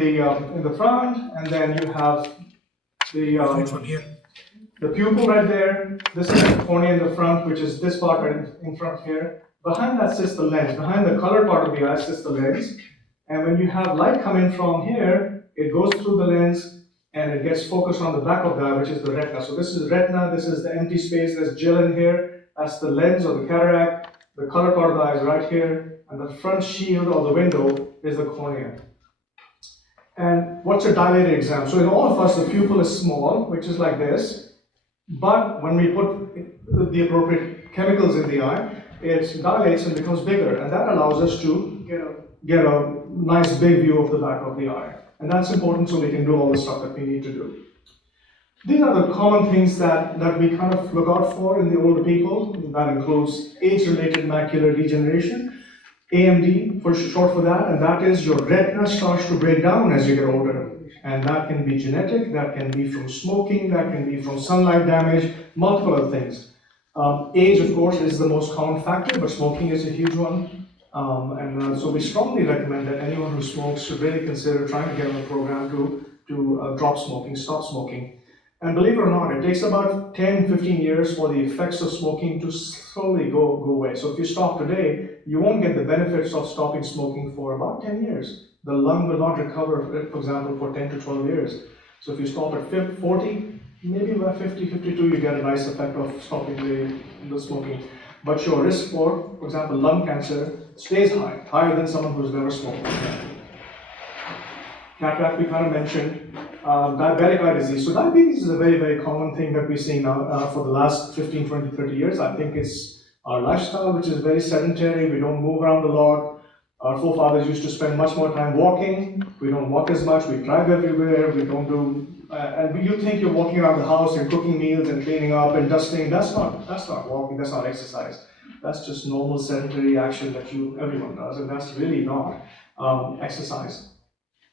in the front, and then you have the pupil right there. This is the cornea in the front, which is this part right in front here. Behind that sits the lens. Behind the colored part of the eye sits the lens. And when you have light coming from here, it goes through the lens and it gets focused on the back of the eye, which is the retina. So this is retina, this is the empty space, there's gel in here. That's the lens or the cataract. The colored part of the eye is right here. And the front shield or the window is the cornea. And what's a dilated exam? So in all of us, the pupil is small, which is like this. But when we put the appropriate chemicals in the eye, it dilates and becomes bigger. And that allows us to get a nice big view of the back of the eye. And that's important so we can do all the stuff that we need to do. These are the common things that we kind of look out for in the older people. That includes age-related macular degeneration, AMD for short for that, and that is your retina starts to break down as you get older. And that can be genetic, that can be from smoking, that can be from sunlight damage, multiple other things. Age, of course, is the most common factor, but smoking is a huge one. So we strongly recommend that anyone who smokes should really consider trying to get on a program to drop smoking, stop smoking. And believe it or not, it takes about 10-15 years for the effects of smoking to slowly go away. So if you stop today, you won't get the benefits of stopping smoking for about 10 years. The lung will not recover, for example, for 10 to 12 years. So if you stop at 40, maybe by 50, 52, you get a nice effect of stopping the smoking. But your risk for example, lung cancer stays high, higher than someone who's never smoked. Cataract, we kind of mentioned. Diabetic eye disease. So diabetes is a very, very common thing that we're seeing now for the last 15, 20, 30 years. I think it's our lifestyle, which is very sedentary. We don't move around a lot. Our forefathers used to spend much more time walking. We don't walk as much. We drive everywhere. We don't do, and you think you're walking around the house and cooking meals and cleaning up and dusting. That's not walking. That's not exercise. That's just normal sedentary action that everyone does, and that's really not exercise.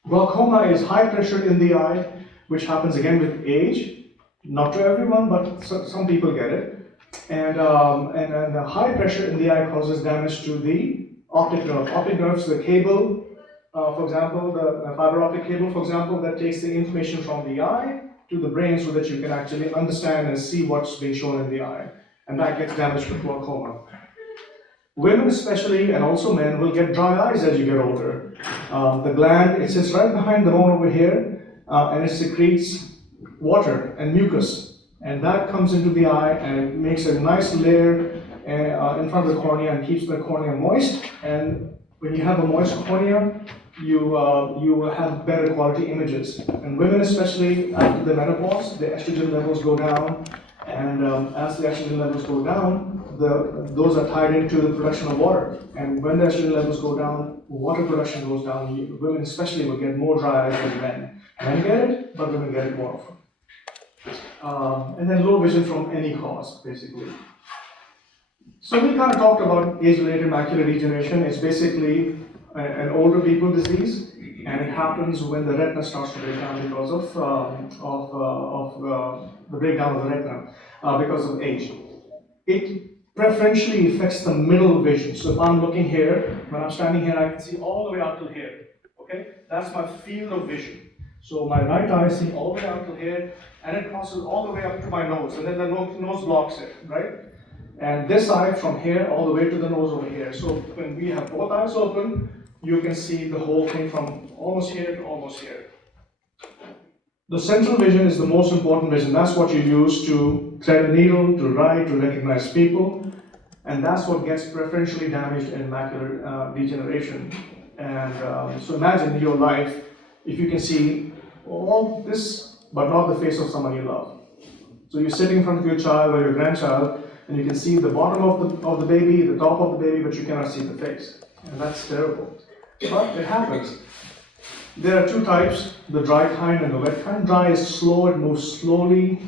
Glaucoma is high pressure in the eye, which happens again with age. Not to everyone, but some people get it. And the high pressure in the eye causes damage to the optic nerve. Optic nerves, the cable, for example, the fiber optic cable, for example, that takes the information from the eye to the brain so that you can actually understand and see what's being shown in the eye. And that gets damaged with glaucoma. Women especially, and also men, will get dry eyes as you get older. The gland, it sits right behind the bone over here, and it secretes water and mucus. And that comes into the eye and it makes a nice layer in front of the cornea and keeps the cornea moist. And when you have a moist cornea, you will have better quality images. And women especially, after the menopause, the estrogen levels go down. And as the estrogen levels go down, those are tied into the production of water. And when the estrogen levels go down, water production goes down. Women especially will get more dry eyes than men. Men get it, but women get it more often. And then low vision from any cause, basically. So we kind of talked about age-related macular degeneration. It's basically an older people disease, and it happens when the retina starts to break down because of the breakdown of the retina because of age. It preferentially affects the middle vision. So if I'm looking here, when I'm standing here, I can see all the way out till here. Okay, that's my field of vision. So my right eye is seeing all the way out till here, and it crosses all the way up to my nose, and then the nose blocks it, right? And this eye from here all the way to the nose over here. So when we have both eyes open, you can see the whole thing from almost here to almost here. The central vision is the most important vision. That's what you use to thread a needle, to write, to recognize people. And that's what gets preferentially damaged in macular degeneration. And so imagine your life if you can see all this, but not the face of someone you love. So you're sitting in front of your child or your grandchild, and you can see the bottom of the baby, the top of the baby, but you cannot see the face. And that's terrible. But it happens. There are two types, the dry kind and the wet kind. Dry is slow, it moves slowly.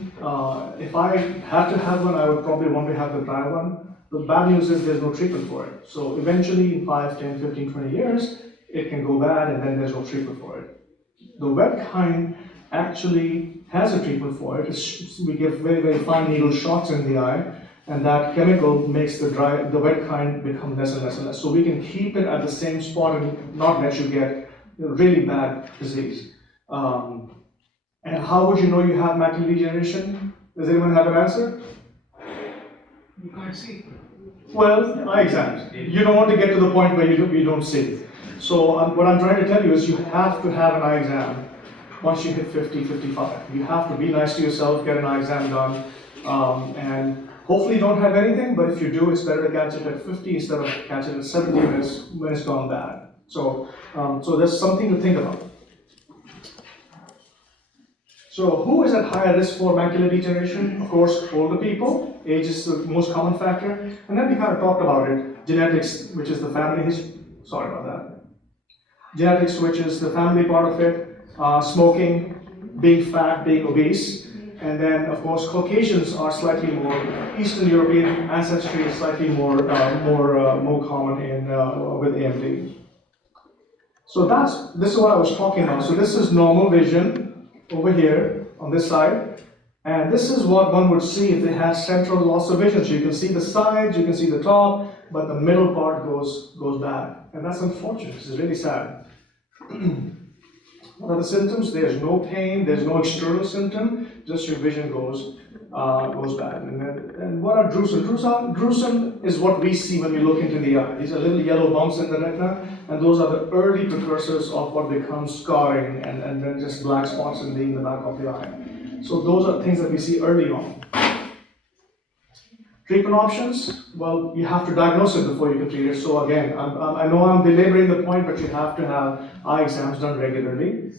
If I had to have one, I would probably want to have the dry one. The bad news is there's no treatment for it. So eventually in 5, 10, 15, 20 years, it can go bad and then there's no treatment for it. The wet kind actually has a treatment for it. We give very, very fine needle shots in the eye, and that chemical makes the wet kind become less and less and less. So we can keep it at the same spot and not let you get really bad disease. And how would you know you have macular degeneration? Does anyone have an answer? You can't see. Well, eye exams. You don't want to get to the point where you don't see. So what I'm trying to tell you is you have to have an eye exam once you hit 50, 55. You have to be nice to yourself, get an eye exam done, and hopefully you don't have anything, but if you do, it's better to catch it at 50 instead of catch it at 70 when it's gone bad. So, so there's something to think about. So who is at higher risk for macular degeneration? Of course, older people. Age is the most common factor. And then we kind of talked about it. Genetics, which is the family history. Sorry about that. Genetics, which is the family part of it. Smoking, being fat, being obese. And then, of course, Caucasians are slightly more, Eastern European ancestry is slightly more common in with AMD. So this is what I was talking about. So this is normal vision over here on this side, and this is what one would see if they had central loss of vision. So you can see the sides, you can see the top, but the middle part goes bad, and that's unfortunate. This is really sad. What are the symptoms? There's no pain, there's no external symptom, just your vision goes bad. And what are drusen? Drusen is what we see when we look into the eye. These are little yellow bumps in the retina, and those are the early precursors of what becomes scarring and then just black spots in the back of the eye. So those are things that we see early on. Treatment options, well, you have to diagnose it before you can treat it. So again, I know I'm belaboring the point, but you have to have eye exams done regularly.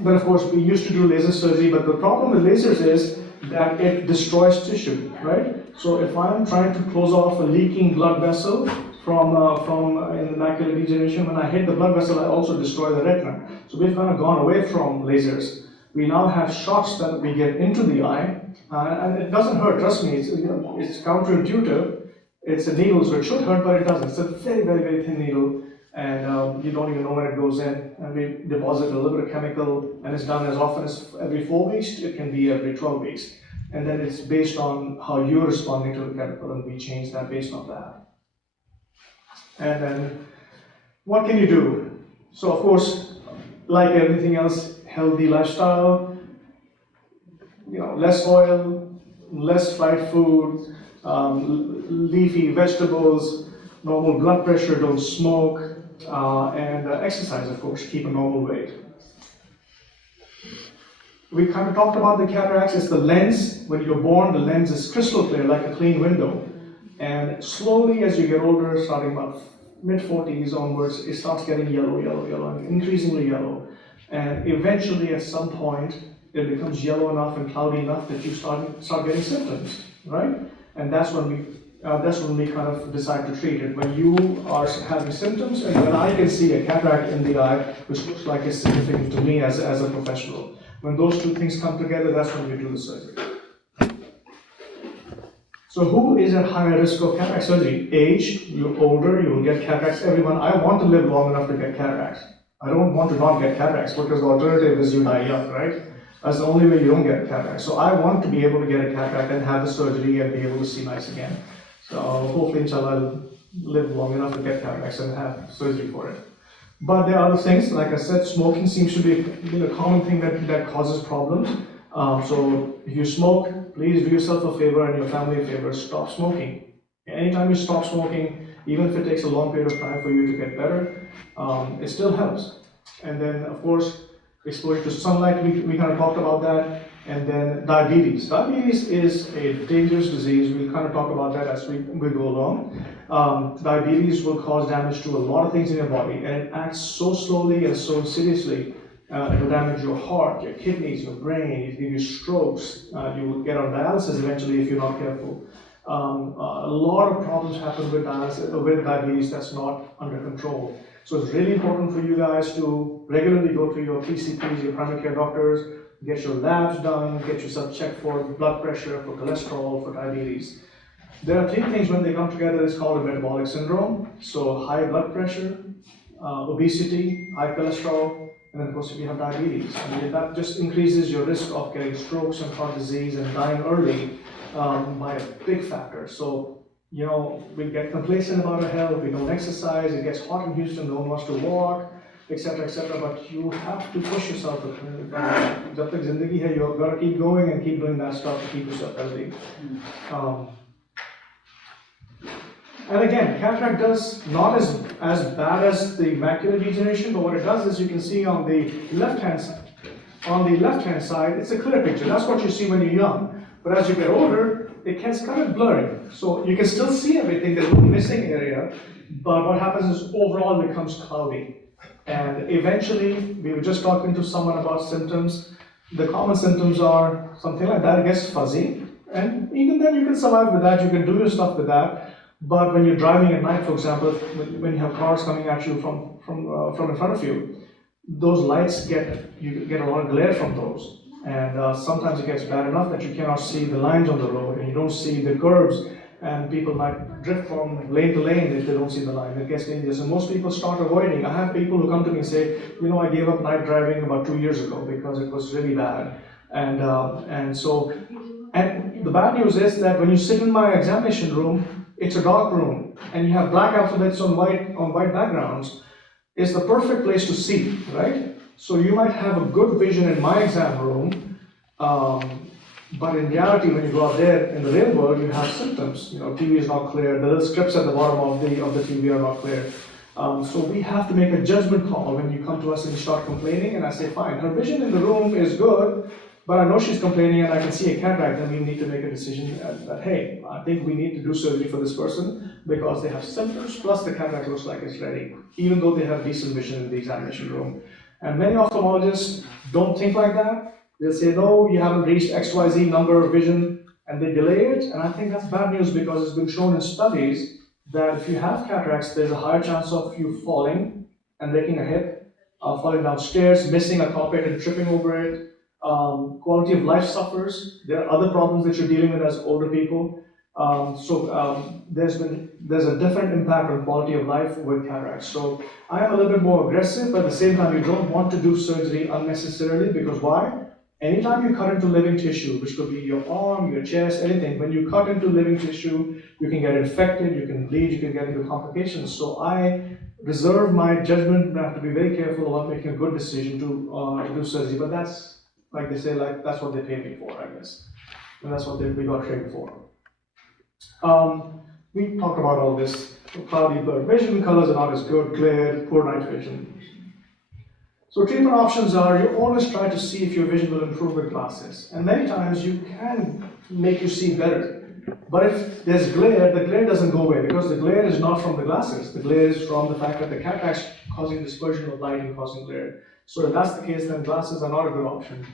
But of course, we used to do laser surgery, but the problem with lasers is that it destroys tissue, right? So if I'm trying to close off a leaking blood vessel from in macular degeneration, when I hit the blood vessel, I also destroy the retina. So we've kind of gone away from lasers. We now have shots that we get into the eye, and it doesn't hurt, trust me, it's counterintuitive. It's a needle, so it should hurt, but it doesn't. It's a very, very, very thin needle, and you don't even know when it goes in. And we deposit a little bit of chemical, and it's done as often as every 4 weeks, it can be every 12 weeks. And then it's based on how you're responding to the chemical, and we change that based on that. And then, what can you do? So of course, like everything else, healthy lifestyle, less oil, less fried food, leafy vegetables, normal blood pressure, don't smoke, and exercise, of course, keep a normal weight. We kind of talked about the cataracts. It's the lens. When you're born, the lens is crystal clear, like a clean window. And slowly, as you get older, starting about mid-40s onwards, it starts getting yellow, and increasingly yellow. And eventually, at some point, it becomes yellow enough and cloudy enough that you start getting symptoms, right? And that's when we kind of decide to treat it. When you are having symptoms, and when I can see a cataract in the eye, which looks like it's significant to me as a professional. When those two things come together, that's when we do the surgery. So who is at higher risk of cataract surgery? Age, you're older, you will get cataracts. Everyone, I want to live long enough to get cataracts. I don't want to not get cataracts because the alternative is you die young, right? That's the only way you don't get a cataract. So I want to be able to get a cataract and have the surgery and be able to see nice again. So hopefully, inshallah, I'll live long enough to get cataracts and have surgery for it. But there are other things, like I said, smoking seems to be a common thing that causes problems. So if you smoke, please do yourself a favor and your family a favor, stop smoking. Anytime you stop smoking, even if it takes a long period of time for you to get better, it still helps. And then, of course, exposure to sunlight, we kind of talked about that. And then diabetes. Diabetes is a dangerous disease. We'll kind of talk about that as we go along. Diabetes will cause damage to a lot of things in your body, and it acts so slowly and so insidiously. It will damage your heart, your kidneys, your brain, it will give you strokes. You will get on dialysis eventually if you're not careful. A lot of problems happen with diabetes that's not under control. So it's really important for you guys to regularly go to your PCPs, your primary care doctors, get your labs done, get yourself checked for blood pressure, for cholesterol, for diabetes. There are 3 things when they come together, it's called a metabolic syndrome. So high blood pressure, obesity, high cholesterol, and then of course if you have diabetes. And that just increases your risk of getting strokes and heart disease and dying early by a big factor. So we get complacent about our health, we don't exercise, it gets hot in Houston, no one wants to walk, etc., etc. But you have to push yourself. Jab tak zindagi hai, you've got to keep going and keep doing that stuff to keep yourself healthy. And again, cataract does not as bad as the macular degeneration, but what it does is you can see on the left-hand side. On the left-hand side, it's a clear picture. That's what you see when you're young. But as you get older, it gets kind of blurry. So you can still see everything. There's no missing area. But what happens is overall it becomes cloudy. And eventually, we were just talking to someone about symptoms. The common symptoms are something like that. It gets fuzzy. And even then, you can survive with that. You can do your stuff with that. But when you're driving at night, for example, when you have cars coming at you from in front of you, those lights you get a lot of glare from those. And sometimes it gets bad enough that you cannot see the lines on the road and you don't see the curves, and people might drift from lane to lane if they don't see the line. It gets dangerous, and most people start avoiding. I have people who come to me and say, I gave up night driving about 2 years ago because it was really bad. And the bad news is that when you sit in my examination room, it's a dark room, and you have black alphabets on white backgrounds. It's the perfect place to see, right? So you might have a good vision in my exam room, but in reality, when you go out there in the real world, you have symptoms. TV is not clear. The little scripts at the bottom of the TV are not clear. So we have to make a judgment call when you come to us and you start complaining. And I say, fine, her vision in the room is good, but I know she's complaining and I can see a cataract, then we need to make a decision that, hey, I think we need to do surgery for this person because they have symptoms, plus the cataract looks like it's ready, even though they have decent vision in the examination room. And many ophthalmologists don't think like that. They'll say, no, you haven't reached XYZ number of vision, and they delay it. And I think that's bad news because it's been shown in studies that if you have cataracts, there's a higher chance of you falling and breaking a hip, falling downstairs, missing a carpet and tripping over it. Quality of life suffers. There are other problems that you're dealing with as older people. There's a different impact on quality of life with cataracts. So I am a little bit more aggressive, but at the same time, you don't want to do surgery unnecessarily because why? Anytime you cut into living tissue, which could be your arm, your chest, anything, when you cut into living tissue, you can get infected, you can bleed, you can get into complications. So I reserve my judgment and I have to be very careful about making a good decision to do surgery. But that's, like they say, that's what they pay me for, I guess. And that's what we got trained for. We talked about all this. Cloudy blurred vision, colors are not as good, glare, poor night vision. So treatment options are, you always try to see if your vision will improve with glasses. And many times you can make you see better. But if there's glare, the glare doesn't go away because the glare is not from the glasses. The glare is from the fact that the cataracts causing dispersion of light and causing glare. So if that's the case, then glasses are not a good option.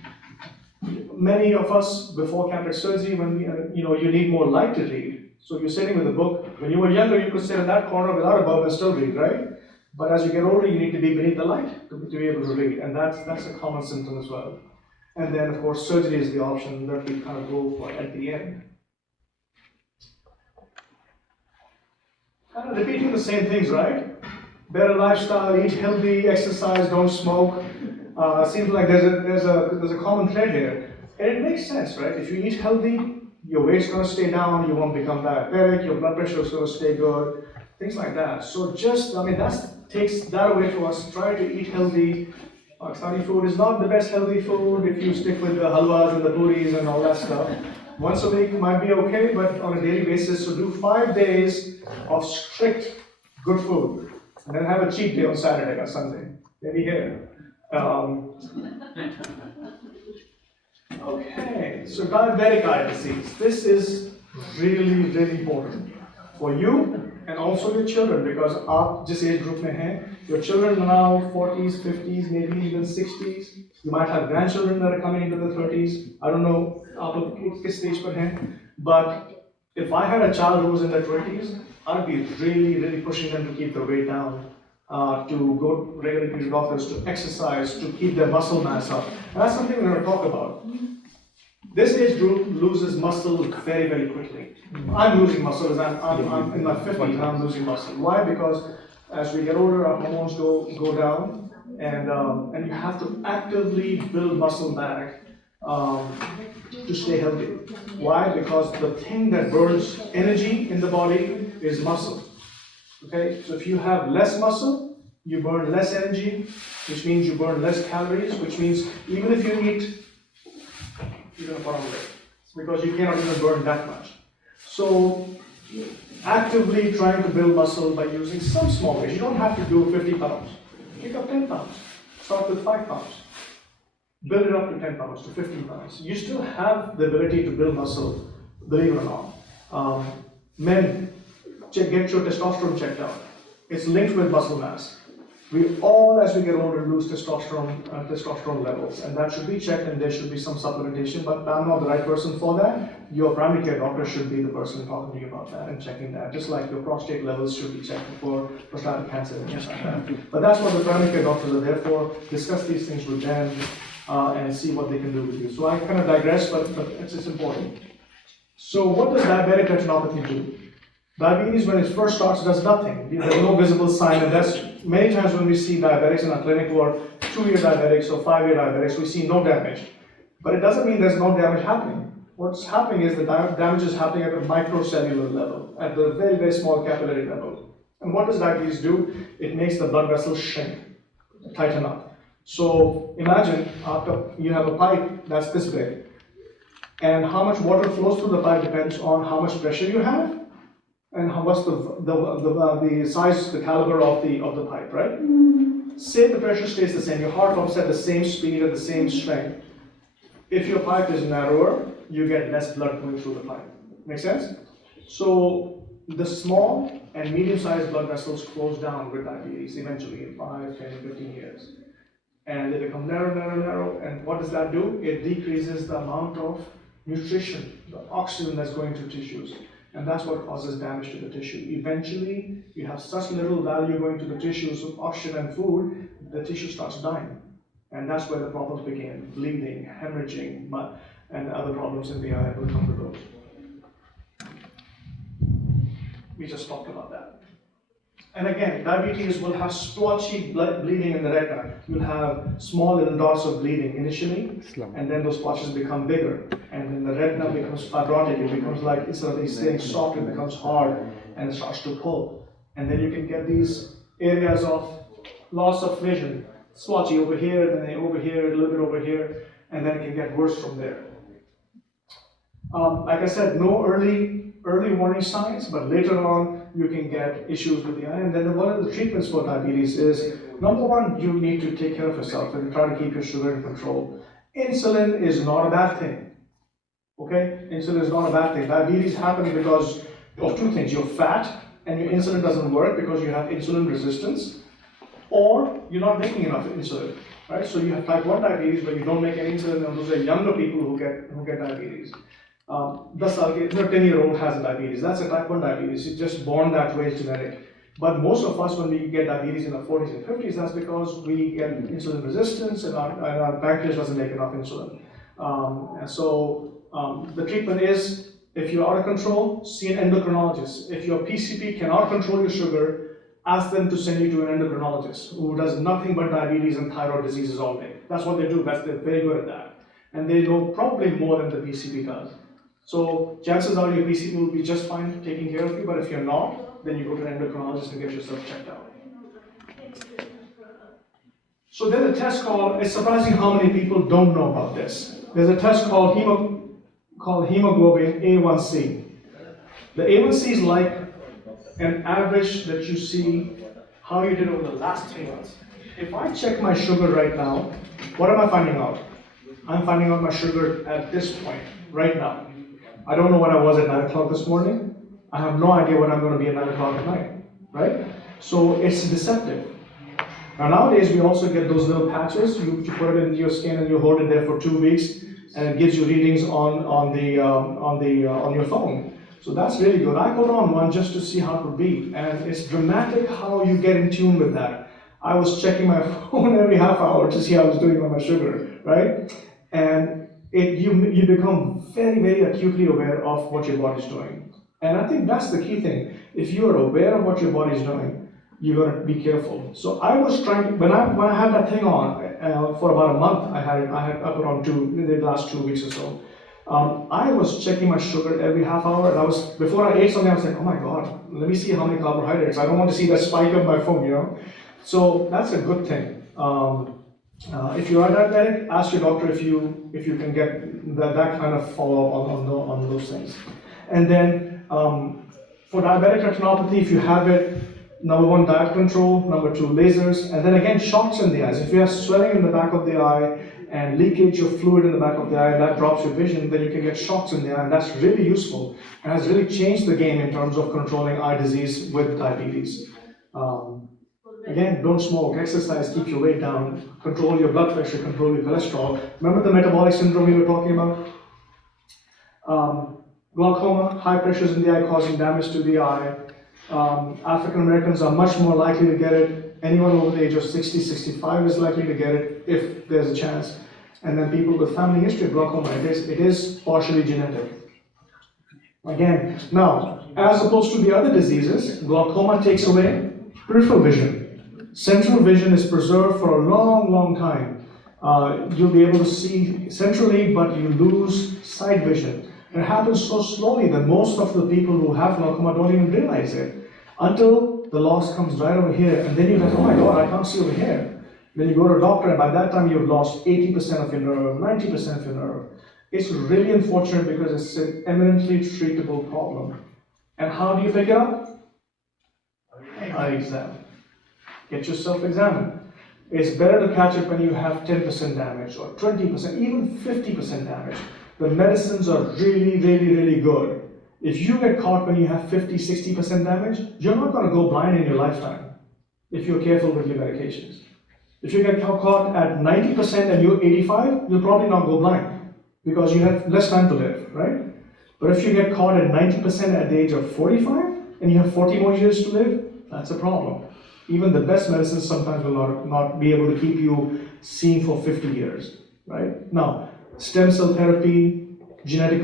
Many of us, before cataract surgery, when you need more light to read. So you're sitting with a book. When you were younger, you could sit in that corner without a bulb and still read, right? But as you get older, you need to be beneath the light to be able to read, and that's a common symptom as well. And then, of course, surgery is the option that we kind of go for at the end. Kind of repeating the same things, right? Better lifestyle, eat healthy, exercise, don't smoke. Seems like there's a common thread here, and it makes sense, right? If you eat healthy, your weight's going to stay down, you won't become diabetic, your blood pressure is going to stay good, things like that. So that takes that away from us. Try to eat healthy. Pakistani food is not the best healthy food if you stick with the halwas and the puris and all that stuff. Once a week might be okay, but on a daily basis, so do 5 days of strict good food, and then have a cheat day on Saturday or Sunday, maybe here. Okay, so diabetic eye disease. This is really, really important for you and also your children, because aap jis age group mein hain, your children are now 40s, 50s, maybe even 60s. You might have grandchildren that are coming into the 30s. I don't know aap kis stage par hain, but if I had a child who was in their 20s, I'd be really, really pushing them to keep their weight down, to go regularly to doctors, to exercise, to keep their muscle mass up. And that's something we're going to talk about. This age group loses muscle very, very quickly. I'm losing muscle as I'm in my 50s and I'm losing muscle. Why? Because as we get older, our hormones go down, and you have to actively build muscle back to stay healthy. Why? Because the thing that burns energy in the body is muscle. Okay, so if you have less muscle, you burn less energy, which means you burn less calories, which means even if you eat, you're gonna put on weight because you cannot even burn that much. So actively trying to build muscle by using some small weights. You don't have to do 50 pounds. Pick up 10 pounds. Start with 5 pounds. Build it up to 10 pounds, to 15 pounds. You still have the ability to build muscle, believe it or not. Men, get your testosterone checked out. It's linked with muscle mass. We all, as we get older, lose testosterone levels, and that should be checked, and there should be some supplementation, but I'm not the right person for that. Your primary care doctor should be the person talking to you about that and checking that, just like your prostate levels should be checked for prostatic cancer and things like that. But that's what the primary care doctors are there for. Discuss these things with them and see what they can do with you. So I kind of digress, but it's important. So what does diabetic retinopathy do? Diabetes, when it first starts, does nothing. There's no visible sign, and that's many times when we see diabetics in our clinic who are 2-year diabetics or 5-year diabetics, we see no damage. But it doesn't mean there's no damage happening. What's happening is the damage is happening at the microcellular level, at the very, very small capillary level. And what does diabetes do? It makes the blood vessels shrink, tighten up. So imagine after you have a pipe that's this big, and how much water flows through the pipe depends on how much pressure you have, and what's the size, the caliber of the pipe, right? Say the pressure stays the same, your heart pumps at the same speed, at the same strength. If your pipe is narrower, you get less blood going through the pipe. Make sense? So the small and medium-sized blood vessels close down with diabetes eventually in 5, 10, 15 years. And they become narrow, and what does that do? It decreases the amount of nutrition, the oxygen that's going to tissues. And that's what causes damage to the tissue. Eventually, you have such little value going to the tissues of oxygen and food, the tissue starts dying. And that's where the problems begin, bleeding, hemorrhaging, and other problems in the eye. We'll come to those. We just talked about that. And again, diabetes will have splotchy bleeding in the retina. You'll have small little dots of bleeding initially, and then those splotches become bigger. And then the retina becomes fibrotic. It becomes like, instead of staying soft, it becomes hard, and it starts to pull. And then you can get these areas of loss of vision, splotchy over here, then over here, a little bit over here, and then it can get worse from there. Like I said, no early warning signs, but later on you can get issues with the eye. And then one of the treatments for diabetes is, number one, you need to take care of yourself and try to keep your sugar in control. Insulin is not a bad thing. Okay? Insulin is not a bad thing. Diabetes happens because of two things. You're fat and your insulin doesn't work because you have insulin resistance, or you're not making enough insulin. Right? So you have type 1 diabetes, but you don't make any insulin, and those are younger people who get diabetes. Thus, a 10-year-old has a diabetes. That's a type 1 diabetes. It's just born that way, it's genetic. But most of us, when we get diabetes in our 40s and 50s, that's because we get insulin resistance and our pancreas doesn't make enough insulin. The treatment is, if you're out of control, see an endocrinologist. If your PCP cannot control your sugar, ask them to send you to an endocrinologist who does nothing but diabetes and thyroid diseases all day. That's what they do. They're very good at that. And they know probably more than the PCP does. So chances are your PCP will be just fine taking care of you, but if you're not, then you go to an endocrinologist and get yourself checked out. So there's a test called, it's surprising how many people don't know about this. There's a test called hemoglobin A1C. The A1C is like an average that you see how you did over the last 3 months. If I check my sugar right now, what am I finding out? I'm finding out my sugar at this point, right now. I don't know what I was at 9 o'clock this morning. I have no idea what I'm going to be at 9 o'clock at night, right? So it's deceptive. Now nowadays we also get those little patches. You put it into your skin and you hold it there for 2 weeks, and it gives you readings on your phone. So that's really good. I put on one just to see how it would be, and it's dramatic how you get in tune with that. I was checking my phone every half hour to see how I was doing on my sugar, right? And you become very, very acutely aware of what your body's doing. And I think that's the key thing. If you are aware of what your body's doing, you gotta be careful. So I was trying, when I had that thing on, for about a month, I had up around the last 2 weeks or so. I was checking my sugar every half hour, and before I ate something, I was like, oh my God, let me see how many carbohydrates. I don't want to see that spike on my phone, you know? So that's a good thing. If you are diabetic, ask your doctor if you can get that kind of follow-up on those things. And then for diabetic retinopathy, if you have it, number one, diet control, number two, lasers, and then again, shots in the eyes. If you have swelling in the back of the eye and leakage of fluid in the back of the eye, that drops your vision, then you can get shots in the eye, and that's really useful and has really changed the game in terms of controlling eye disease with diabetes. Again, don't smoke, exercise, keep your weight down, control your blood pressure, control your cholesterol. Remember the metabolic syndrome we were talking about? Glaucoma, high pressures in the eye causing damage to the eye. African Americans are much more likely to get it. Anyone over the age of 60, 65 is likely to get it if there's a chance. And then people with family history of glaucoma, it is partially genetic. Again, now, as opposed to the other diseases, glaucoma takes away peripheral vision. Central vision is preserved for a long, long time. You'll be able to see centrally, but you lose side vision. It happens so slowly that most of the people who have glaucoma don't even realize it until the loss comes right over here, and then you go, oh my God, I can't see over here. Then you go to a doctor, and by that time you've lost 80% of your nerve, 90% of your nerve. It's really unfortunate because it's an eminently treatable problem. And how do you pick it up? Eye exam. Get yourself examined. It's better to catch it when you have 10% damage or 20%, even 50% damage. The medicines are really, really, really good. If you get caught when you have 50, 60% damage, you're not going to go blind in your lifetime if you're careful with your medications. If you get caught at 90% and you're 85, you'll probably not go blind because you have less time to live, right? But if you get caught at 90% at the age of 45 and you have 40 more years to live, that's a problem. Even the best medicines sometimes will not be able to keep you seeing for 50 years, right? Now, stem cell therapy, genetic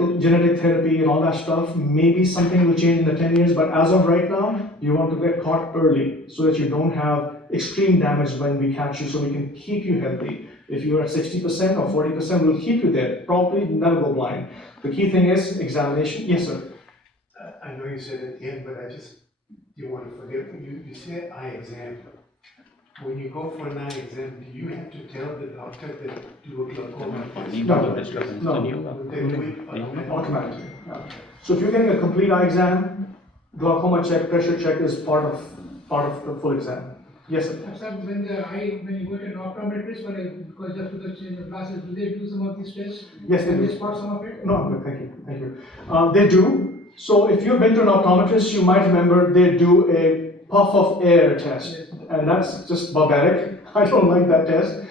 therapy and all that stuff, maybe something will change in the 10 years, but as of right now, you want to get caught early so that you don't have extreme damage when we catch you, so we can keep you healthy. If you're at 60% or 40%, we'll keep you there. Probably never go blind. The key thing is examination. Yes, sir. I know you said it again, but I just you want to forget. You said eye exam. When you go for an eye exam, do you have to tell the doctor that you a glaucoma test? No. Would they do it Automatically. Yeah. So if you're getting a complete eye exam, glaucoma check, pressure check is part of the full exam. Yes, sir. Except when you go to an optometrist, because just because change of glasses, do they do some of these tests? Yes, they do. They spot some of it? No, good, thank you. They do. So if you've been to an optometrist, you might remember they do a puff of air test, and that's just barbaric. I don't like that test.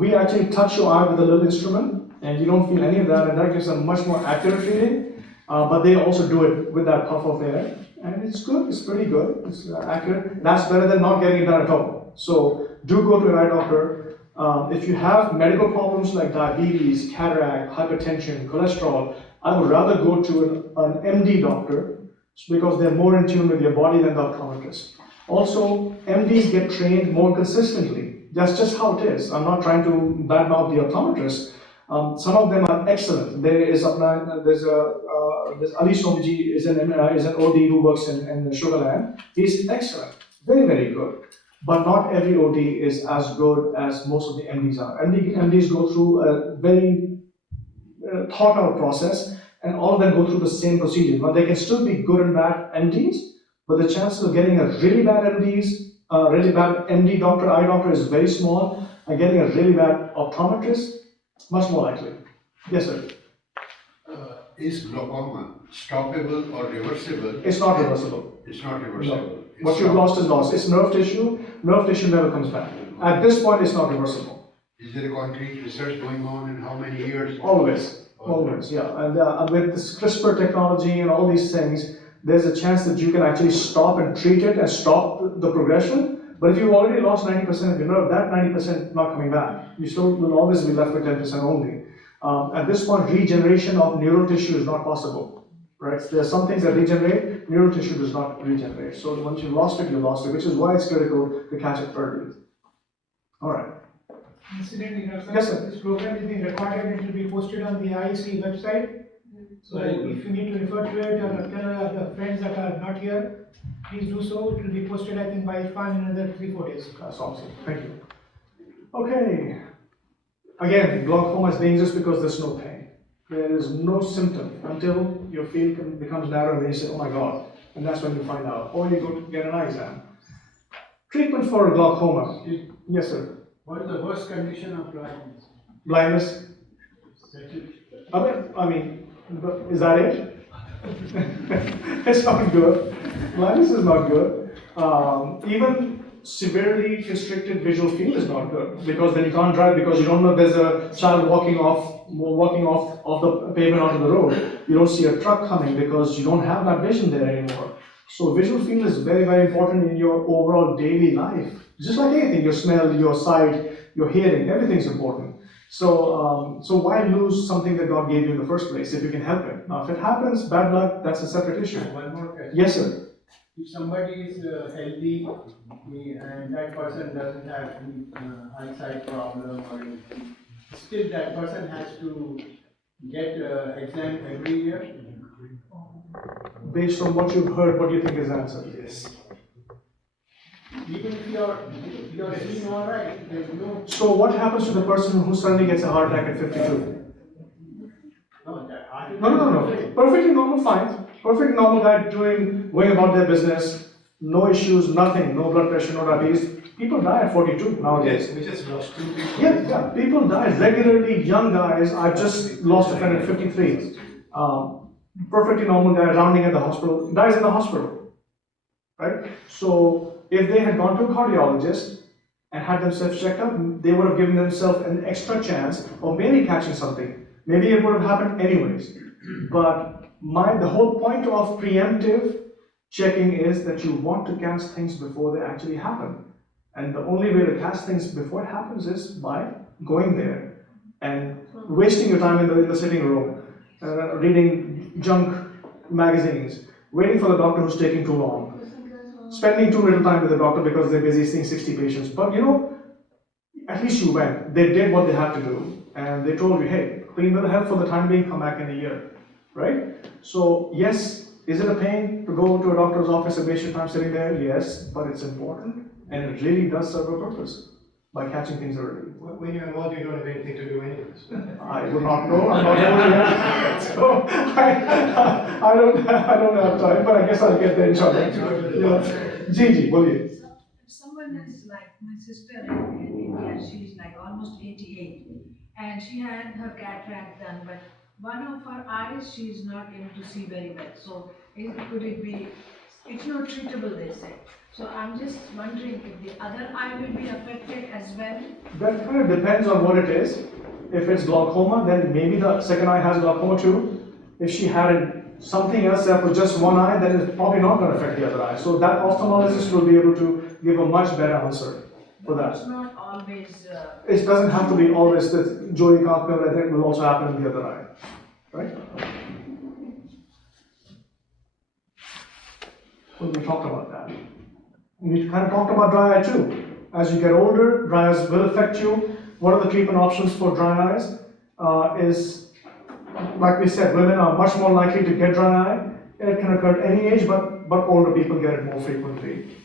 We actually touch your eye with a little instrument, and you don't feel any of that, and that gives a much more accurate reading. But they also do it with that puff of air, and it's good. It's pretty good. It's accurate. That's better than not getting it done at all. So do go to an eye doctor. If you have medical problems like diabetes, cataract, hypertension, cholesterol, I would rather go to an MD doctor because they're more in tune with your body than the optometrist. Also, MDs get trained more consistently. That's just how it is. I'm not trying to badmouth the optometrist. Some of them are excellent. There's Ali Somji is an OD who works in Sugarland. He's excellent, very, very good. But not every OD is as good as most of the MDs are. MDs go through a very thought out process, and all of them go through the same procedure. Now they can still be good and bad MDs, but the chances of getting a really bad really bad MD doctor, eye doctor is very small, and getting a really bad optometrist, much more likely. Yes, sir. Is glaucoma stoppable or reversible? It's not reversible. It's not reversible. No. What you've lost is lost. It's nerve tissue. Nerve tissue never comes back. At this point, it's not reversible. Is there a concrete research going on in how many years? Always, yeah. And with this CRISPR technology and all these things, there's a chance that you can actually stop and treat it and stop the progression. But if you've already lost 90% of your nerve, that 90% not coming back. You still will always be left with 10% only. At this point, regeneration of neural tissue is not possible. right? There are some things that regenerate, neural tissue does not regenerate. So once you lost it, which is why it's critical to catch it early. All right. Incidentally, Yes, sir. this program is being recorded, it will be posted on the IEC website. So if you need to refer to it or tell the friends that are not here, please do so. It will be posted, I think, by Irfan in another 3-4 days. That's awesome. Thank you. Okay. Again, glaucoma is dangerous because there's no pain. There is no symptom until your field becomes narrow and then you say, oh my God. And that's when you find out. Or you go to get an eye exam. Treatment for glaucoma. Yes, sir. What is the worst condition of blindness? Blindness. I mean, is that it? It's not good. Blindness is not good. Even severely constricted visual field is not good because then you can't drive because you don't know if there's a child walking off the pavement onto the road. You don't see a truck coming because you don't have that vision there anymore. So visual field is very, very important in your overall daily life. Just like anything, your smell, your sight, your hearing, everything's important. So why lose something that God gave you in the first place if you can help it? Now, if it happens, bad luck, that's a separate issue. One more question. Yes, sir. If somebody is healthy and that person doesn't have any eyesight problem or anything, still that person has to get exam every year? Based on what you've heard, what do you think is the answer? Yes. Even if you're seeing all right, there's no. So what happens to the person who suddenly gets a heart attack at 52? No, that heart No. Perfectly normal, fine. Perfectly normal guy going about their business, no issues, nothing, no blood pressure, no diabetes. People die at 42 nowadays. Yes, we just lost 2 people. Yeah, people die regularly, young guys. I've just lost a friend at 53. Perfectly normal guy rounding at the hospital, dies in the hospital, right? So if they had gone to a cardiologist and had themselves checked up, they would have given themselves an extra chance of maybe catching something. Maybe it would have happened anyways. But the whole point of preemptive checking is that you want to catch things before they actually happen. And the only way to catch things before it happens is by going there and wasting your time in the sitting room, reading junk magazines, waiting for the doctor who's taking too long, spending too little time with the doctor because they're busy seeing 60 patients. But at least you went. They did what they had to do, and they told you, hey, clean bill of health for the time being, come back in a year, right? So yes, is it a pain to go to a doctor's office and waste your time sitting there? Yes, but it's important, and it really does serve a purpose by catching things early. When you're involved, you don't have anything to do anyways. I would not know. I'm not old yet, so I don't have time. But I guess I'll get there, inshallah. Gigi, boliye. So if someone is like my sister in India, she's like almost 88, and she had her cataract done, but one of her eyes she's not able to see very well. So could it be? It's not treatable, they say. So I'm just wondering if the other eye will be affected as well. That kind of depends on what it is. If it's glaucoma, then maybe the second eye has glaucoma too. If she had something else that was just one eye, then it's probably not going to affect the other eye. So that ophthalmologist will be able to give a much better answer for that. It's not always. It doesn't have to be always that Joey can't feel that it will also happen in the other eye, right? Well, we talked about that. We kind of talked about dry eye too. As you get older, dry eyes will affect you. What are the treatment options for dry eyes? Is, like we said, women are much more likely to get dry eye. It can occur at any age, but older people get it more frequently.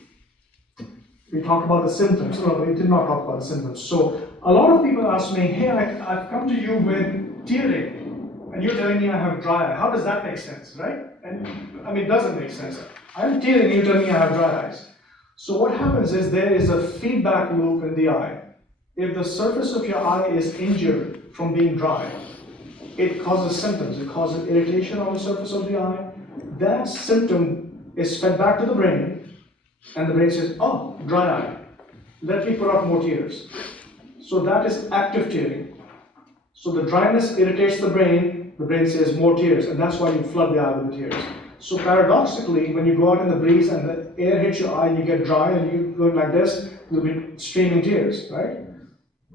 We talked about the symptoms. No, we did not talk about the symptoms. So a lot of people ask me, hey, I've come to you with tearing, and you're telling me I have dry eye. How does that make sense, right? And I mean, it doesn't make sense. I'm tearing, you tell me I have dry eyes. So what happens is there is a feedback loop in the eye. If the surface of your eye is injured from being dry, it causes symptoms. It causes irritation on the surface of the eye. That symptom is fed back to the brain, and the brain says, oh, dry eye. Let me put out more tears. So that is active tearing. So the dryness irritates the brain says more tears, and that's why you flood the eye with the tears. So paradoxically, when you go out in the breeze and the air hits your eye and you get dry and you go like this, you'll be streaming tears, right?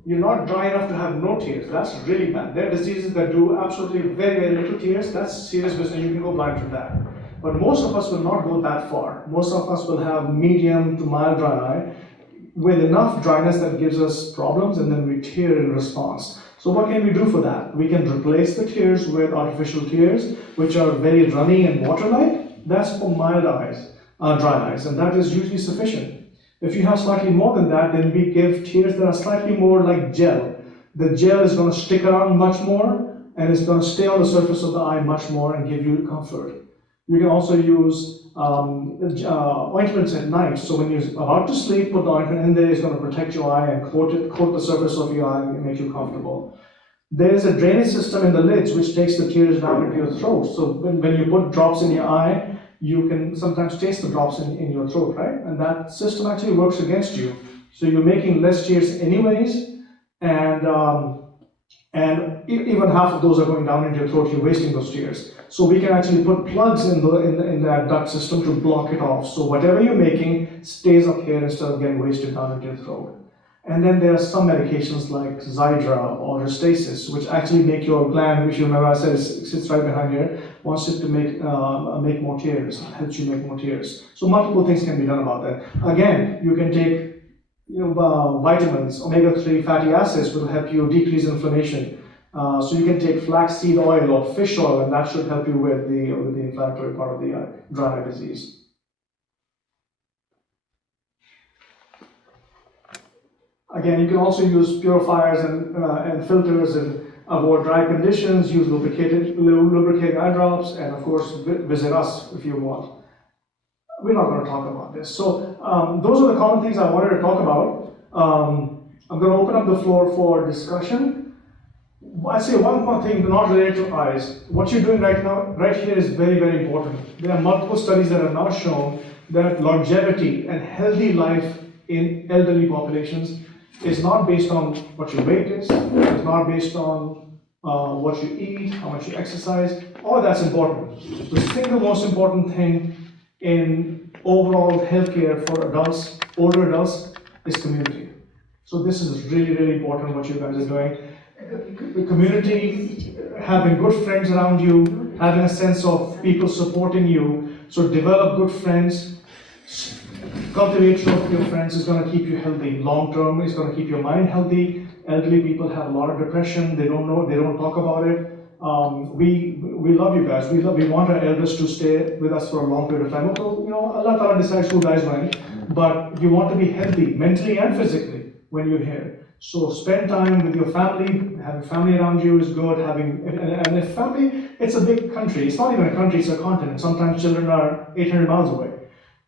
You're not dry enough to have no tears. That's really bad. There are diseases that do absolutely very, very little tears. That's serious business. You can go blind from that. But most of us will not go that far. Most of us will have medium to mild dry eye with enough dryness that gives us problems, and then we tear in response. So what can we do for that? We can replace the tears with artificial tears, which are very runny and water-like. That's for mild eyes, dry eyes, and that is usually sufficient. If you have slightly more than that, then we give tears that are slightly more like gel. The gel is going to stick around much more, and it's going to stay on the surface of the eye much more and give you comfort. You can also use ointments at night. So when you're about to sleep, put the ointment in there. It's going to protect your eye and coat the surface of your eye and make you comfortable. There is a drainage system in the lids which takes the tears down into your throat. So when you put drops in your eye, you can sometimes taste the drops in your throat, right? And that system actually works against you. So you're making less tears anyways, and even half of those are going down into your throat. You're wasting those tears. So we can actually put plugs in that duct system to block it off. So whatever you're making stays up here instead of getting wasted down into your throat. And then there are some medications like Xiidra or Restasis, which actually make your gland, which you remember I said sits right behind here, wants it to make more tears, helps you make more tears. So multiple things can be done about that. Again, you can take vitamins, omega-3 fatty acids will help you decrease inflammation. So you can take flaxseed oil or fish oil, and that should help you with the inflammatory part of the dry eye disease. Again, you can also use purifiers and filters and avoid dry conditions, use lubricating eye drops, and of course visit us if you want. We're not going to talk about this. So those are the common things I wanted to talk about. I'm going to open up the floor for discussion. I say one more thing not related to eyes. What you're doing right now, right here is very, very important. There are multiple studies that have now shown that longevity and healthy life in elderly populations is not based on what your weight is, it's not based on what you eat, how much you exercise. All that's important. The single most important thing in overall healthcare for adults, older adults, is community. So this is really, really important what you guys are doing. The community, having good friends around you, having a sense of people supporting you. So develop good friends. Cultivate your friends is going to keep you healthy. Long term is going to keep your mind healthy. Elderly people have a lot of depression. They don't know. They don't talk about it. We love you guys. We want our elders to stay with us for a long period of time. Allah Ta'ala decides who dies when, but you want to be healthy mentally and physically when you're here. So spend time with your family. Having family around you is good. And if family, it's a big country. It's not even a country. It's a continent. Sometimes children are 800 miles away.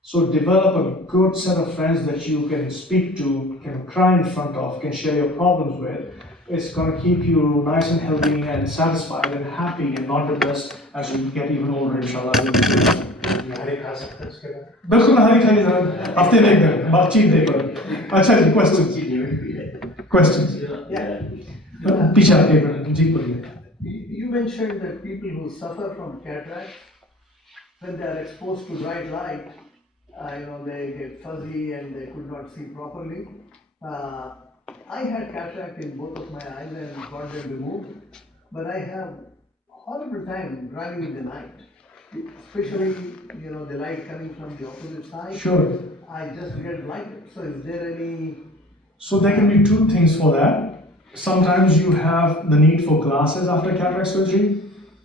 So develop a good set of friends that you can speak to, can cry in front of, can share your problems with. It's going to keep you nice and healthy and satisfied and happy and not depressed as you get even older, inshallah. बिल्कुल हरी खाली हफ्ते में एक दिन बातचीत नहीं पर अच्छा जी questions पीछे आके जी बोलिए. You mentioned that people who suffer from cataract, when they are exposed to bright light, they get fuzzy and they could not see properly. I had cataract in both of my eyes and got them removed, but I have horrible time driving in the night, especially the light coming from the opposite side. Sure. I just get blinded. So is there any? So there can be two things for that. Sometimes you have the need for glasses after cataract surgery,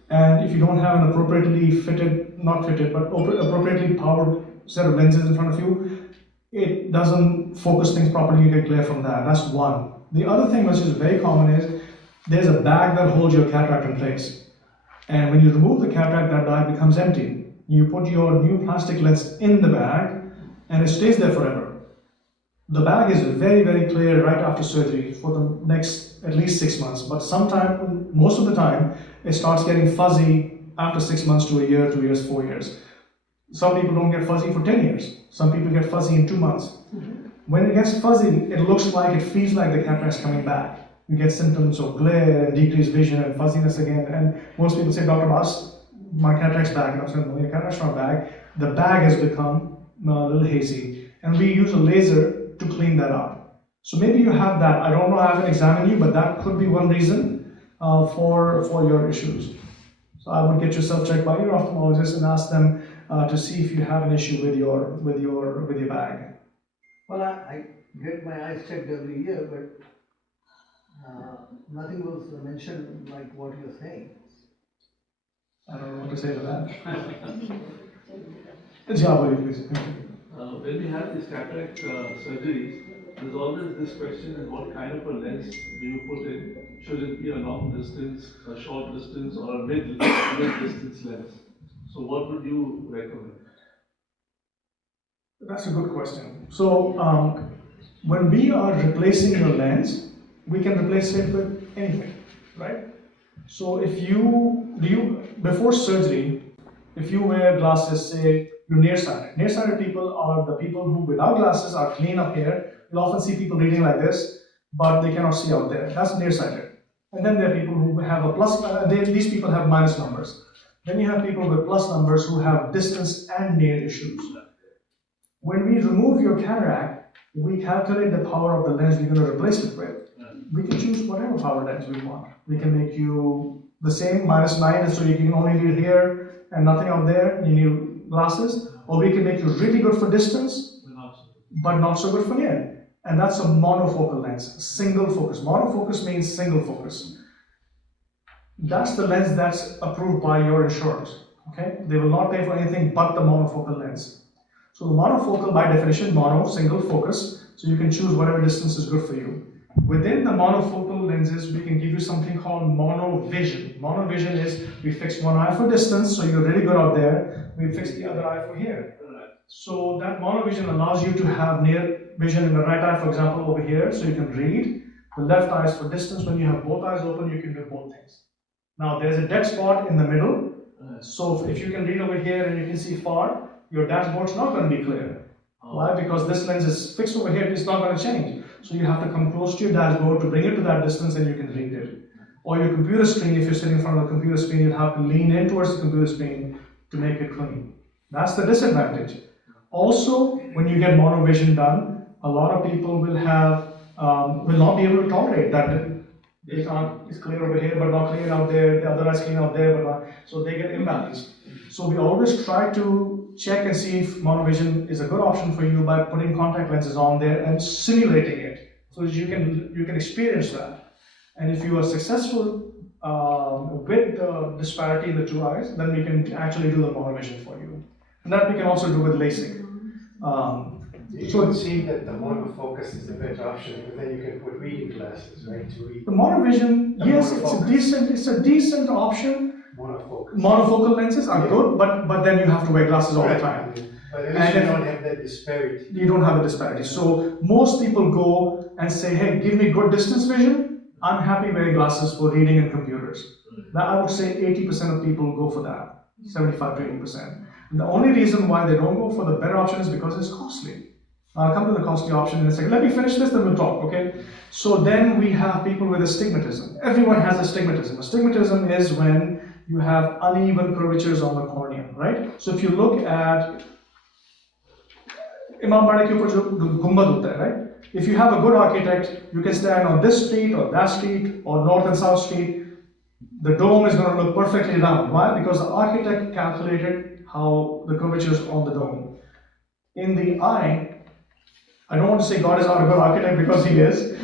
and if you don't have an appropriately appropriately powered set of lenses in front of you, it doesn't focus things properly, you get glare from that. That's one. The other thing which is very common is there's a bag that holds your cataract in place. And when you remove the cataract, that bag becomes empty. You put your new plastic lens in the bag and it stays there forever. The bag is very, very clear right after surgery for the next at least 6 months. But most of the time, it starts getting fuzzy after 6 months to a year, 2 years, 4 years. Some people don't get fuzzy for 10 years. Some people get fuzzy in 2 months. When it gets fuzzy, it feels like the cataract's coming back. You get symptoms of glare and decreased vision and fuzziness again. And most people say, Dr. Abbas, my cataract's back. And I'm saying, no, your cataract's not back. The bag has become a little hazy. And we use a laser to clean that up. So maybe you have that. I don't know, I haven't examined you, but that could be one reason for your issues. So I would get yourself checked by your ophthalmologist and ask them to see if you have an issue with your bag. Well, I get my eyes checked every year, but nothing was mentioned like what you're saying. I don't know what to say to that. Jawabari, please. When we have these cataract surgeries, there's always this question: is what kind of a lens do you put in? Should it be a long distance, a short distance, or a mid distance lens? So, what would you recommend? That's a good question. So, when we are replacing your lens, we can replace it with anything, right? So, before surgery, if you wear glasses, say you're nearsighted people are the people who without glasses are clean up here. You'll often see people reading like this, but they cannot see out there. That's nearsighted. And then there are people who have a plus, these people have minus numbers. Then you have people with plus numbers who have distance and near issues. When we remove your cataract, we calculate the power of the lens we're going to replace it with. We can choose whatever power lens we want. We can make you the same, -9, and so you can only read here and nothing out there, you need glasses. Or we can make you really good for distance, but not so good for near. And that's a monofocal lens, single focus. Monofocus means single focus. That's the lens that's approved by your insurance, okay? They will not pay for anything but the monofocal lens. So the monofocal, by definition, mono, single focus, so you can choose whatever distance is good for you. Within the monofocal lenses, we can give you something called monovision. Monovision is, we fix one eye for distance, so you're really good out there. We fix the other eye for here. So that monovision allows you to have near vision in the right eye, for example, over here, so you can read. The left eye is for distance. When you have both eyes open, you can do both things. Now, there's a dead spot in the middle. So if you can read over here and you can see far, your dashboard's not going to be clear. Why? Because this lens is fixed over here, it's not going to change. So you have to come close to your dashboard to bring it to that distance and you can read it. Or your computer screen, if you're sitting in front of the computer screen, you'll have to lean in towards the computer screen to make it clean. That's the disadvantage. Also, when you get monovision done, a lot of people will not be able to tolerate that. It's clear over here, but not clear out there. The other eye's clear out there, but not, so they get imbalanced. So we always try to check and see if monovision is a good option for you by putting contact lenses on there and simulating it, so that you can experience that. And if you are successful with the disparity in the two eyes, then we can actually do the monovision for you. And that we can also do with LASIK. So it would seem that the monofocus is the better option, but then you can put reading glasses, right, to read. The monovision, yes, it's a decent option. Monofocus. Monofocal lenses are good, but then you have to wear glasses all the time. But at least you don't have that disparity. You don't have a disparity. So most people go and say, hey, give me good distance vision. I'm happy wearing glasses for reading and computers. Now I would say 80% of people go for that, 75 to 80%. And the only reason why they don't go for the better option is because it's costly. I'll come to the costly option in a second. Let me finish this, then we'll talk, okay? So then we have people with astigmatism. Everyone has astigmatism. Astigmatism is when you have uneven curvatures on the cornea, right? So if you look at Imambara ke upar jo gumbad hota hai, right? If you have a good architect, you can stand on this street or that street or north and south street. The dome is going to look perfectly round. Why? Because the architect calculated how the curvatures on the dome. In the eye, I don't want to say God is not a good architect because he is,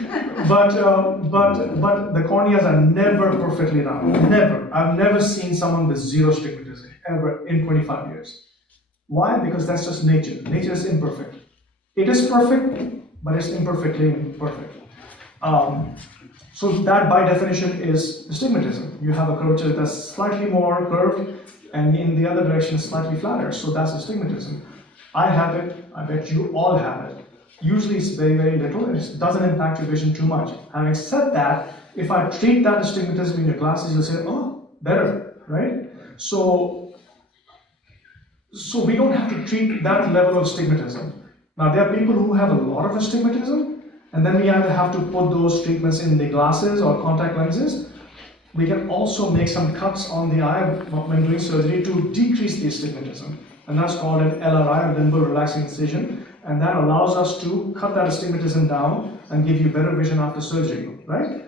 but the corneas are never perfectly round. Never. I've never seen someone with zero astigmatism ever in 25 years. Why? Because that's just nature. Nature is imperfect. It is perfect, but it's imperfectly perfect. So that by definition is astigmatism. You have a curvature that's slightly more curved and in the other direction is slightly flatter. So that's astigmatism. I have it. I bet you all have it. Usually it's very, very little and it doesn't impact your vision too much. Having said that, if I treat that astigmatism in your glasses, you'll say, oh, better, right? So we don't have to treat that level of astigmatism. Now there are people who have a lot of astigmatism, and then we either have to put those treatments in the glasses or contact lenses. We can also make some cuts on the eye when doing surgery to decrease the astigmatism. And that's called an LRI, a limbal relaxing incision. And that allows us to cut that astigmatism down and give you better vision after surgery, right?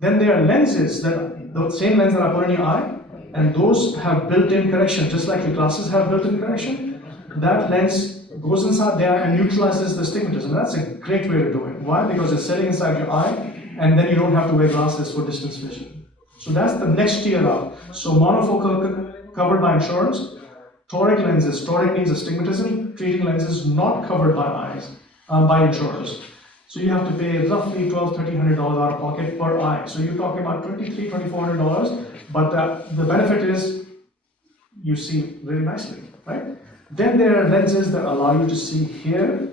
Then there are lenses, that the same lens that I put in your eye, and those have built-in correction, just like your glasses have built-in correction. That lens goes inside there and neutralizes the astigmatism. That's a great way to do it. Why? Because it's sitting inside your eye, and then you don't have to wear glasses for distance vision. So that's the next tier up. So monofocal covered by insurance, toric lenses, toric means astigmatism, treating lenses not covered by eyes, by insurance. So you have to pay roughly $1,200–1,300 out of pocket per eye. So you're talking about $2,300–2,400, but the benefit is you see really nicely, right? Then there are lenses that allow you to see here,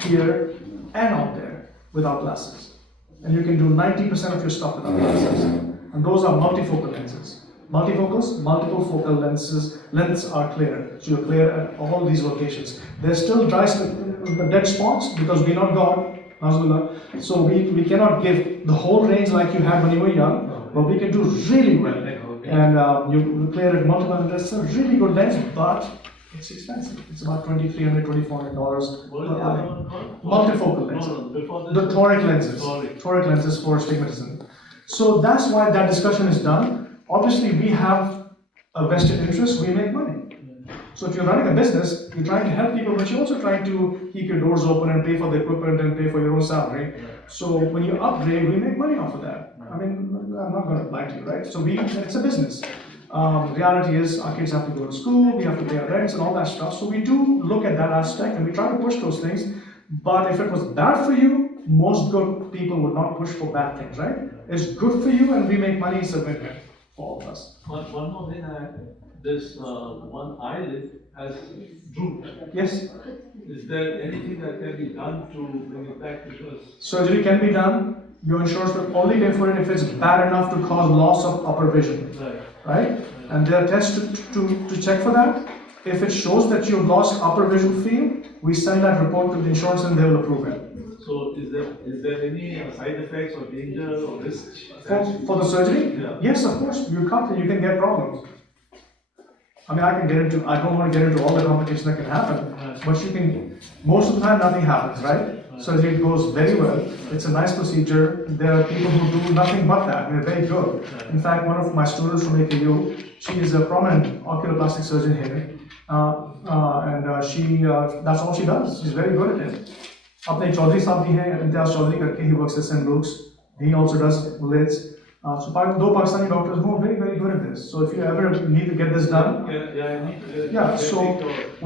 here, and out there without glasses. And you can do 90% of your stuff without glasses. And those are multifocal lenses. Multifocals, multiple focal lenses are clear. So you're clear at all these locations. There's still the dead spots because we're not God, Nazullah. So we cannot give the whole range like you had when you were young, but we can do really well. And you clear it multiple, and that's a really good lens, but it's expensive. It's about $2,300–2,400 per eye. Multifocal lenses. The toric lenses. Toric lenses for astigmatism. So that's why that discussion is done. Obviously, we have a vested interest, we make money. So if you're running a business, you're trying to help people, but you're also trying to keep your doors open and pay for the equipment and pay for your own salary. So when you upgrade, we make money off of that. I mean, I'm not going to lie to you, right? So it's a business. Reality is our kids have to go to school, we have to pay our rents and all that stuff. So we do look at that aspect and we try to push those things. But if it was bad for you, most good people would not push for bad things, right? It's good for you and we make money, it's a win-win for all of us. One more thing I had, this one eyelid has drooped. Yes. Is there anything that can be done to bring it back? Because surgery can be done. Your insurance will only pay for it if it's bad enough to cause loss of upper vision. Right? And there are tests to check for that. If it shows that you've lost upper visual field, we send that report to the insurance and they will approve it. So is there any side effects or danger or risk? For the surgery? Yeah. Yes, of course. You can get problems. I mean, I don't want to get into all the complications that can happen, but most of the time nothing happens, right? Surgery goes very well. It's a nice procedure. There are people who do nothing but that. They're very good. In fact, one of my students from AKU, she is a prominent oculoplastic surgeon here. That's all she does. She's very good at it. Apne Chaudhary Saab bhi hai, Imtiaz Chaudhary karke, he works at St. Luke's. He also does lids. So two Pakistani doctors who are very, very good at this. So if you ever need to get this done, so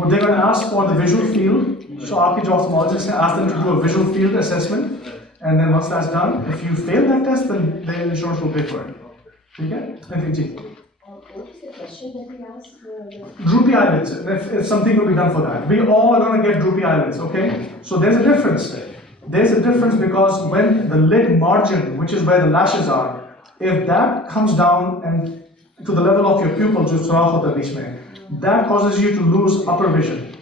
they're going to ask for the visual field. So aapki jo ophthalmologist hai, ask them to do a visual field assessment. And then once that's done, if you fail that test, then the insurance will pay for it. Okay? Thank you. What is the question that we asked? Droopy eyelids, if something will be done for that. We all are going to get droopy eyelids, okay? So there's a difference. There's a difference because when the lid margin, which is where the lashes are, if that comes down and to the level of your pupil, that causes you to lose upper vision.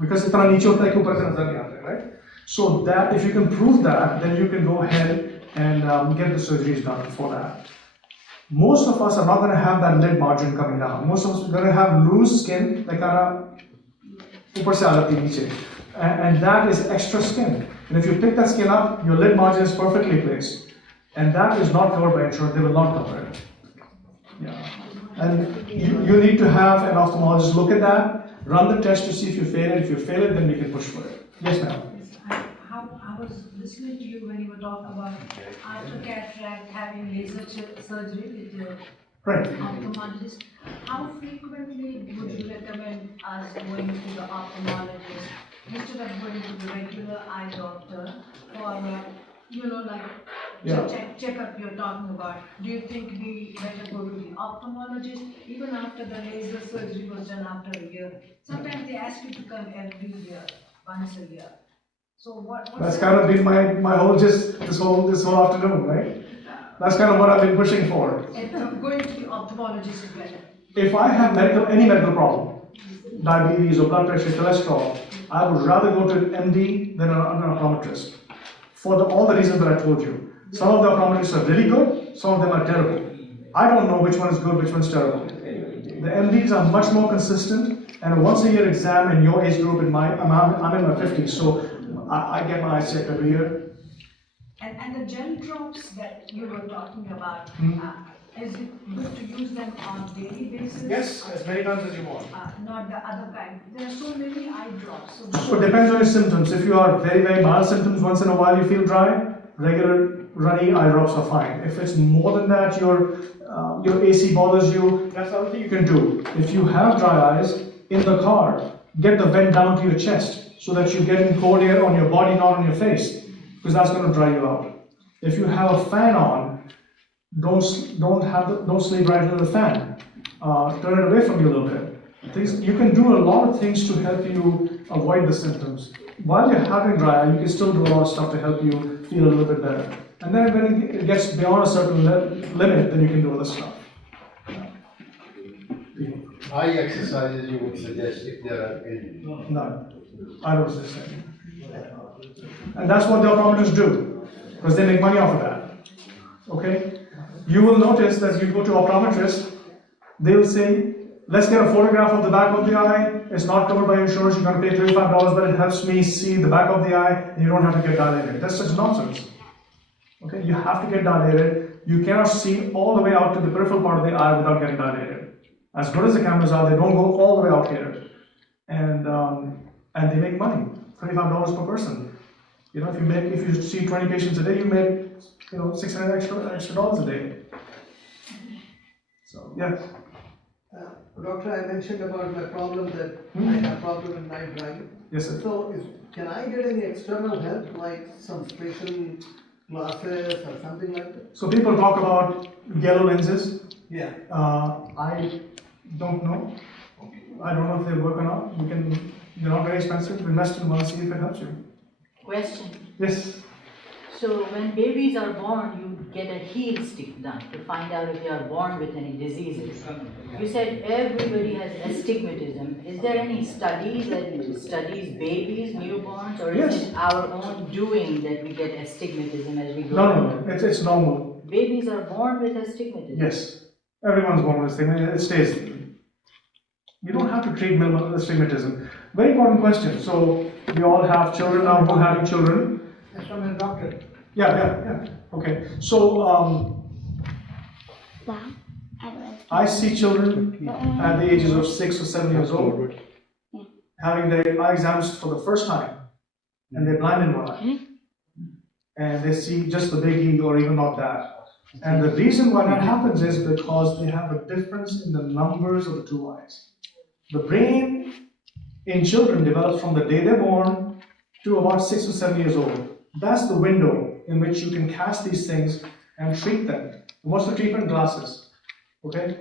Because it's right? So that if you can prove that, then you can go ahead and get the surgeries done for that. Most of us are not going to have that lid margin coming down. Most of us are going to have loose skin, and that is extra skin. And if you pick that skin up, your lid margin is perfectly placed. And that is not covered by insurance, they will not cover it. Yeah. And you need to have an ophthalmologist look at that, run the test to see if you fail it. If you fail it, then we can push for it. Yes, ma'am. I was listening to you when you were talking about after cataract having laser surgery with your ophthalmologist. How frequently would you recommend us going to the ophthalmologist instead of going to the regular eye doctor for checkup you're talking about? Do you think we better go to the ophthalmologist even after the laser surgery was done after a year? Sometimes they ask you to come every year, once a year. So that's kind of been my whole gist this whole afternoon, right? That's kind of what I've been pushing for. Going to the ophthalmologist is better. If I have any medical problem, diabetes or blood pressure, cholesterol, I would rather go to an MD than an optometrist. For all the reasons that I told you. Some of the optometrists are really good, some of them are terrible. I don't know which one is good, which one is terrible. The MDs are much more consistent, and a once a year exam in your age group, I'm in my 50s, so I get my eyes checked every year. And the gel drops that you were talking about, is it good to use them on daily basis? Yes, as many times as you want. Not the other kind. There are so many eye drops. So it depends on your symptoms. If you are very, very mild symptoms, once in a while you feel dry, regular runny eye drops are fine. If it's more than that, your AC bothers you, that's the other thing you can do. If you have dry eyes, in the car, get the vent down to your chest so that you're getting cold air on your body, not on your face, because that's going to dry you out. If you have a fan on, don't sleep right under the fan. Turn it away from you a little bit. You can do a lot of things to help you avoid the symptoms. While you're having dry eye, you can still do a lot of stuff to help you feel a little bit better. And then when it gets beyond a certain limit, then you can do other stuff. Eye exercises you would suggest if there are any? No, I don't suggest any. And that's what the optometrists do, because they make money off of that. Okay? You will notice that you go to optometrists, they will say, let's get a photograph of the back of the eye. It's not covered by insurance. You're going to pay $35, but it helps me see the back of the eye, and you don't have to get dilated. That's such nonsense. Okay, you have to get dilated. You cannot see all the way out to the peripheral part of the eye without getting dilated. As good as the cameras are, they don't go all the way out here, and they make money, $35 per person. You know, if you see 20 patients a day, you make $600 extra dollars a day. So yes. Doctor, I mentioned about my problem that I have problem in night driving. Yes, sir. So can I get any external help, like some special glasses or something like that? So people talk about yellow lenses. Yeah. I don't know. I don't know if they work or not. They're not very expensive. Invest in one, see if it helps you. Question. Yes. So when babies are born, you get a heel stick done to find out if you are born with any diseases. You said everybody has astigmatism. Is there any studies that studies babies, newborns, or is it our own doing that we get astigmatism as we grow No. It's normal. Babies are born with astigmatism. Yes. Everyone's born with astigmatism. It stays. You don't have to treat minimal astigmatism. Very important question. So we all have children now who are having children. That's from a doctor. Yeah. Okay. So I see children at the ages of 6 or 7 years old having their eye exams for the first time, and they're blind in one eye, and they see just the biggie or even not that. And the reason why that happens is because they have a difference in the numbers of the two eyes. The brain in children develops from the day they're born to about 6 or 7 years old. That's the window in which you can cast these things and treat them. What's the treatment? Glasses. Okay?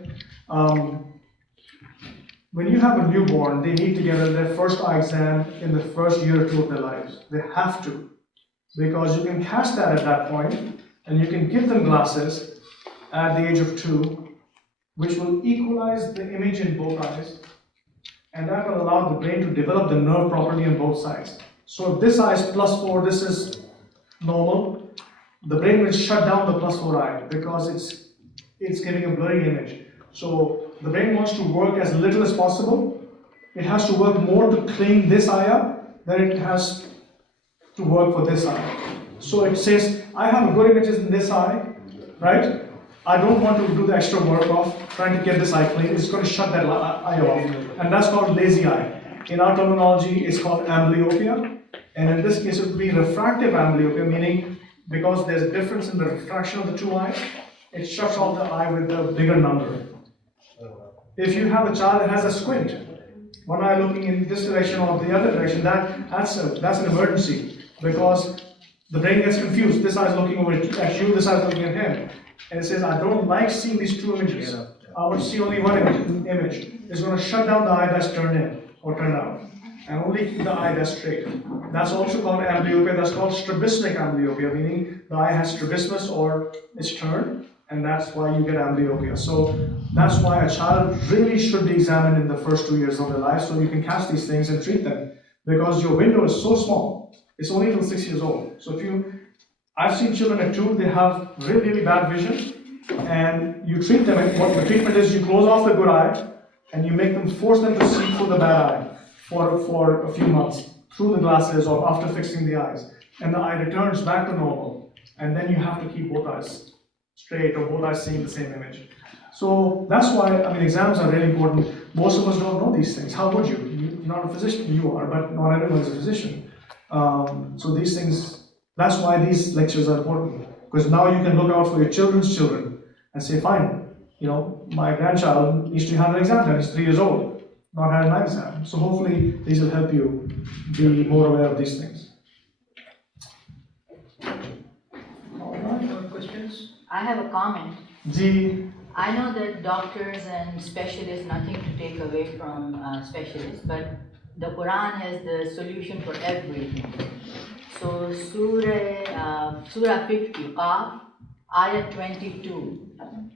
When you have a newborn, they need to get their first eye exam in the first year or two of their lives. They have to. Because you can cast that at that point, and you can give them glasses at the age of 2, which will equalize the image in both eyes, and that will allow the brain to develop the nerve properly on both sides. So if this eye is +4, this is normal, the brain will shut down the +4 eye because it's giving a blurry image. So the brain wants to work as little as possible. It has to work more to clean this eye up than it has to work for this eye. So it says, I have good images in this eye, right? I don't want to do the extra work of trying to get this eye clean. It's going to shut that eye off. And that's called lazy eye. In our terminology, it's called amblyopia. And in this case, it would be refractive amblyopia, meaning because there's a difference in the refraction of the two eyes, it shuts off the eye with a bigger number. If you have a child that has a squint, one eye looking in this direction or the other direction, that's an emergency, because the brain gets confused. This eye is looking over at you, this eye is looking at him. And it says, I don't like seeing these two images. I want to see only one image. It's going to shut down the eye that's turned in or turned out, and only keep the eye that's straight. That's also called amblyopia. That's called strabismic amblyopia, meaning the eye has strabismus or it's turned, and that's why you get amblyopia. So that's why a child really should be examined in the first 2 years of their life, so you can cast these things and treat them, because your window is so small. It's only till 6 years old. So I've seen children at 2, they have really, really bad vision, and you treat them, and what the treatment is, you close off the good eye, and you make them, force them to see through the bad eye for a few months, through the glasses or after fixing the eyes, and the eye returns back to normal. and then you have to keep both eyes straight or both eyes seeing the same image. So that's why, I mean, exams are really important. Most of us don't know these things. How would you? You're not a physician, you are, but not everyone is a physician. So these things, that's why these lectures are important. Because now you can look out for your children's children and say, fine, you know, my grandchild needs to have an exam done, he's 3 years old, not had an eye exam. So hopefully these will help you be more aware of these things. More questions? I have a comment. G. I know that doctors and specialists, nothing to take away from specialists, but the Quran has the solution for everything. So Surah 50, Qaf, Ayat 22.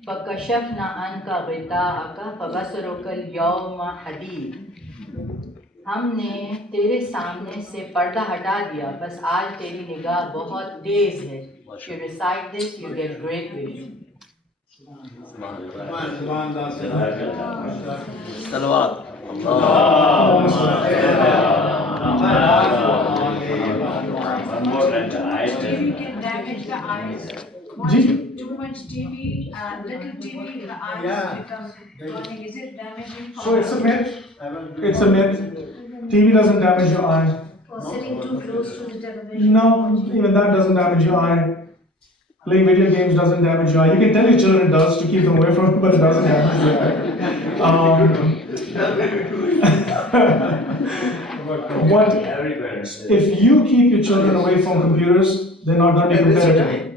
فَكَشَفْنَا عَنْكَ غِطَاءَكَ فَبَصَرُكَ الْيَوْمَ حَدِيدٌ. हमने तेरे सामने से पर्दा हटा दिया, बस आज तेरी निगाह बहुत तेज है. If you recite this, you get great vision. Salawat. TV can damage the eyes. Watching too much TV, little TV, the eyes become burning. Is it damaging? So it's a myth. It's a myth. TV doesn't damage your eye. Or sitting too close to the television. No, even that doesn't damage your eye. Playing video games doesn't damage your eye. You can tell your children it does to keep them away from it, but it doesn't damage your eye. If you keep your children away from computers, they're not going to be competitive.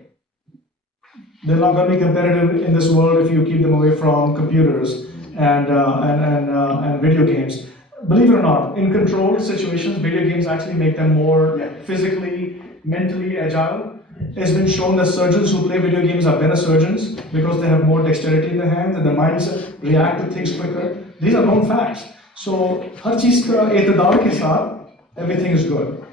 They're not going to be competitive in this world if you keep them away from computers and video games. Believe it or not, in controlled situations, video games actually make them more physically, mentally agile. It's been shown that surgeons who play video games are better surgeons because they have more dexterity in their hands and their minds react to things quicker. These are known facts. So, har cheez ka etadal ke saath, everything is good.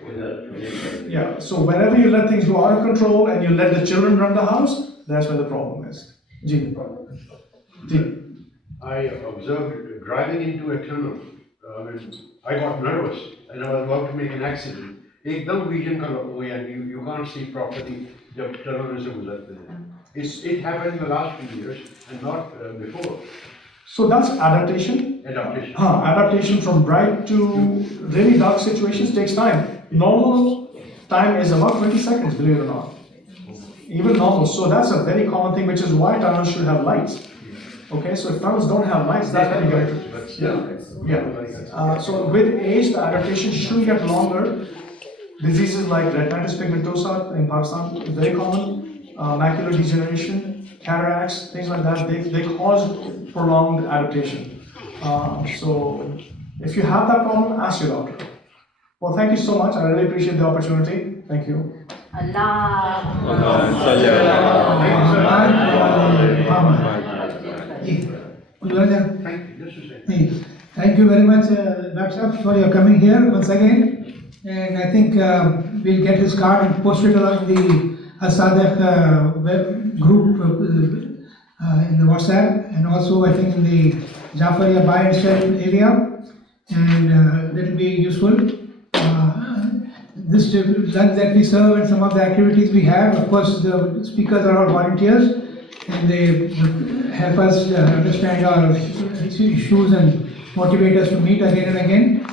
Yeah. So whenever you let things go out of control and you let the children run the house, that's where the problem is. Ji. I observed driving into a tunnel. I got nervous and I was about to make an accident. एकदम vision का हो गया, you can't see properly जब tunnel से गुजरते हैं. It happened in the last few years and not before. So that's adaptation. Adaptation. Adaptation from bright to really dark situations takes time. Normal time is about 20 seconds, believe it or not. Even normal. So that's a very common thing, which is why tunnels should have lights. Okay, so if tunnels don't have lights, that's when you get it. Yeah. So with age, the adaptation should get longer. Diseases like retinitis pigmentosa in Pakistan is very common. Macular degeneration, cataracts, things like that, they cause prolonged adaptation. So if you have that problem, ask your doctor. Well, thank you so much. I really appreciate the opportunity. Thank you. Thank you very much, Dr. for your coming here once again. And I think we'll get his card and post it along the AL-SADIQ web group in the WhatsApp, and also I think in the Jafaria buy and sell area, and that will be useful. This lunch that we serve and some of the activities we have, of course the speakers are all volunteers and they help us understand our issues and motivate us to meet again and again.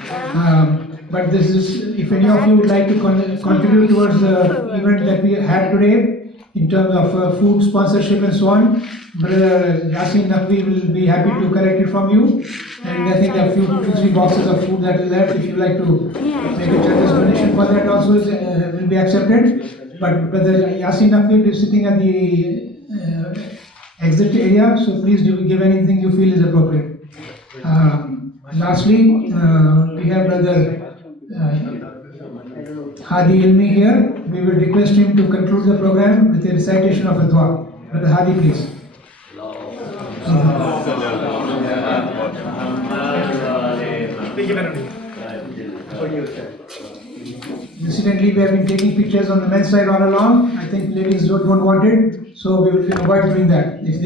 But this is, if any of you would like to contribute towards the event that we had today, in terms of food sponsorship and so on, Brother Yasin Naqvi will be happy to collect it from you. And I think there are two, 3 boxes of food that is left. If you like to make a generous donation for that also will be accepted. But Brother Yasin Naqvi is sitting at the exit area, so please do give anything you feel is appropriate. Lastly, we have Brother Hadi Ilmi here. We will request him to conclude the program with a recitation of a dua. Brother Hadi, please. Incidentally, we have been taking pictures on the men's side all along. I think ladies don't want it, so we will avoid doing that. If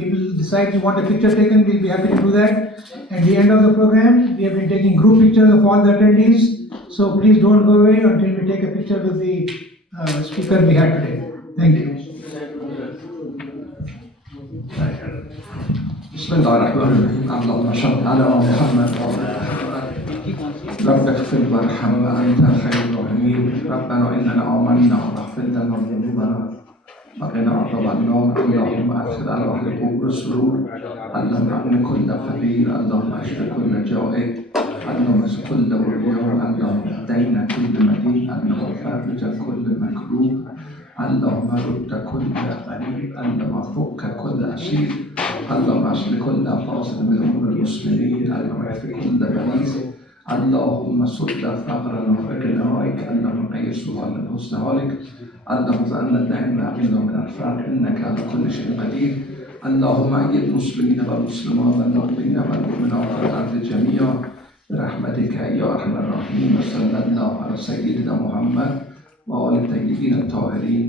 people decide to want a picture taken, we'll be happy to do that. At the end of the program, we have been taking group pictures of all the attendees. So please don't go away until we take a picture with the speaker we had today. Thank you. بسم الله الرحمن الرحيم. اللهم صل على محمد وعلى آل محمد. رب اغفر وارحم وأنت خير الراحمين. ربنا إننا آمنا فاغفر لنا ذنوبنا وقنا عذاب النار. اللهم أدخل على أهل القبور السرور. اللهم أغن كل فقير. اللهم اشف كل جائع. اللهم اسق كل مريض. اللهم دين كل مدين. اللهم فرج كل مكروب. اللهم رد كل غريب. اللهم فك كل أسير. اللهم اصلح كل فاصل من امور المسلمين. اللهم اكف كل بليغ. اللهم سد فقرنا وغنائك. اللهم غير سؤالنا بحسن حالك. اللهم اجعلنا دائما عقيلا من الفرق انك على كل شيء قدير. اللهم ايد المسلمين والمسلمات والمؤمنين والمؤمنات في الارض جميعا برحمتك يا ارحم الراحمين. وصلى الله على سيدنا محمد وآل الطيبين الطاهرين.